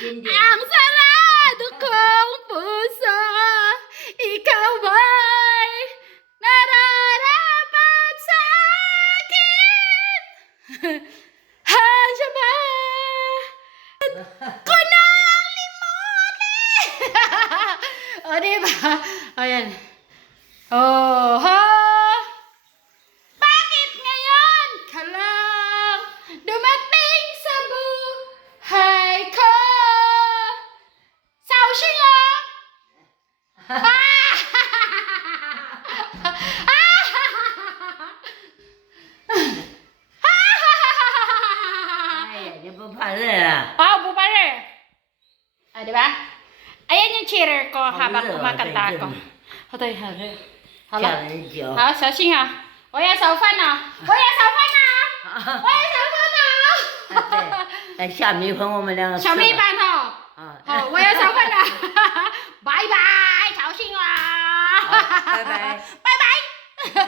Hindi. Ang sarado kong puso, ikaw ba'y nararapat sa akin? Hadya ba? Ko nang limutin! o, diba? O, yan. Oh, ha? 不怕热啊？哦，不怕热。啊，对吧？哎呀，你起来搞哈巴姑妈干大。好的，好。好了。好，小心啊！我要烧饭了，我要烧饭了，我要烧饭了。哈哈。哎，下米粉我们两个。小米饭哈。好，我要烧饭了，拜拜，吵醒了，拜拜，拜拜。